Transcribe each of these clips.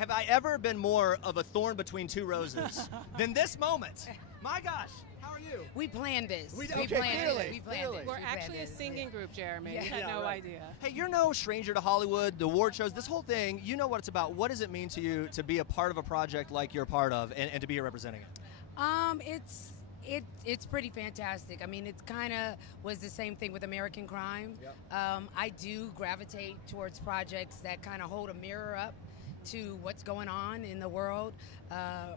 have I ever been more of a thorn between two roses than this moment? My gosh, how are you? We planned this. We planned clearly, this. We planned this. We're We actually planned a this. singing group, Jeremy. Yeah. You had no idea. Hey, you're no stranger to Hollywood, the award shows, this whole thing. You know what it's about. What does it mean to you to be a part of a project like you're a part of and to be here representing it? It's pretty fantastic. I mean, it kind of was the same thing with American Crime. Yep. I do gravitate towards projects that kind of hold a mirror up to what's going on in the world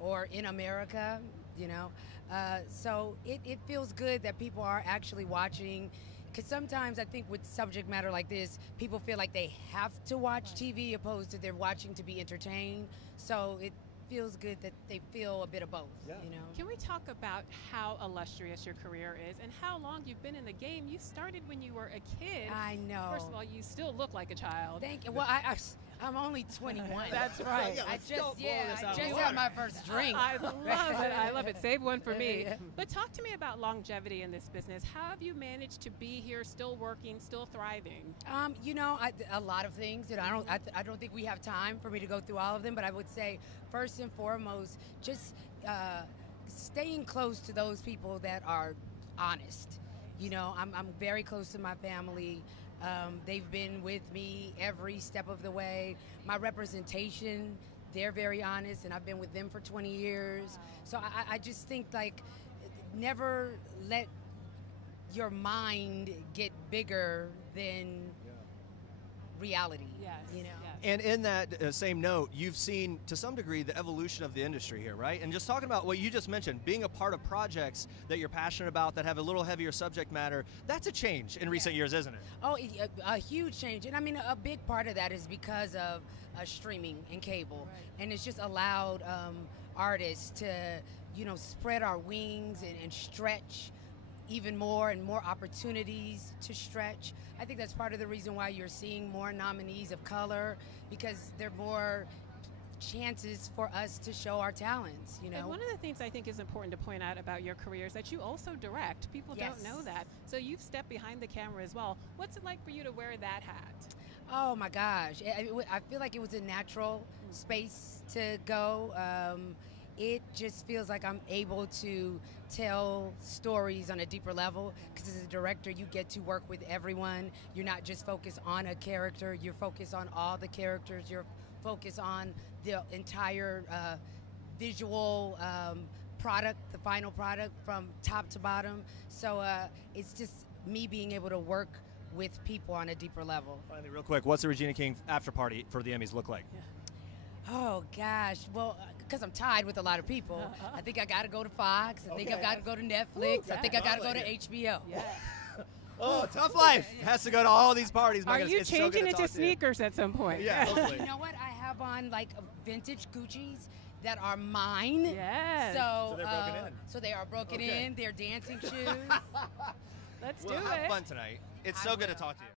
or in America, you know. So it feels good that people are actually watching, because sometimes I think with subject matter like this, people feel like they have to watch TV opposed to they're watching to be entertained. So it feels good that they feel a bit of both, you know. Can we talk about how illustrious your career is and how long you've been in the game? You started when you were a kid. I know. First of all, you still look like a child. Thank you. Well, I'm only 21. That's right. Yeah, I let's just go blow this out of the had water. my first drink. I love it. I love it. Save one for me. Yeah. But talk to me about longevity in this business. How have you managed to be here, still working, still thriving? You know, a lot of things. You know, I don't think we have time for me to go through all of them. But I would say, first and foremost, just staying close to those people that are honest. You know, I'm very close to my family. They've been with me every step of the way. My representation, they're very honest, and I've been with them for 20 years. So I just think, like, never let your mind get bigger than reality. Yes. You know. Yes. And in that same note, you've seen, to some degree, the evolution of the industry here, right? And just talking about what you just mentioned, being a part of projects that you're passionate about that have a little heavier subject matter, that's a change in recent years, isn't it? Oh, a huge change. And I mean, a big part of that is because of streaming and cable. Right. And it's just allowed artists to, you know, spread our wings and stretch even more and more opportunities to stretch. I think that's part of the reason why you're seeing more nominees of color, because there are more chances for us to show our talents, you know. And one of the things I think is important to point out about your career is that you also direct. People Yes. don't know that. So you've stepped behind the camera as well. What's it like for you to wear that hat? Oh my gosh, I feel like it was a natural space to go. It just feels like I'm able to tell stories on a deeper level, because as a director you get to work with everyone. You're not just focused on a character, you're focused on all the characters, you're focused on the entire visual product, the final product from top to bottom. So it's just me being able to work with people on a deeper level. Finally, real quick, what's the Regina King after party for the Emmys look like? Oh gosh, well, because I'm tied with a lot of people. I think I got to go to Fox. I think I've got to go to Netflix. I think I got to go to HBO. Yeah. Oh, tough life. Has to go to all these parties. Are Megan, you it's so changing good to into talk to you. sneakers at some point? Yeah, hopefully. You know what? I have on like vintage Gucci's that are mine. Yes. So they're broken in. So they are broken Okay. in. They're dancing shoes. Let's Well, do have it. fun tonight. It's I so good to will. talk to you.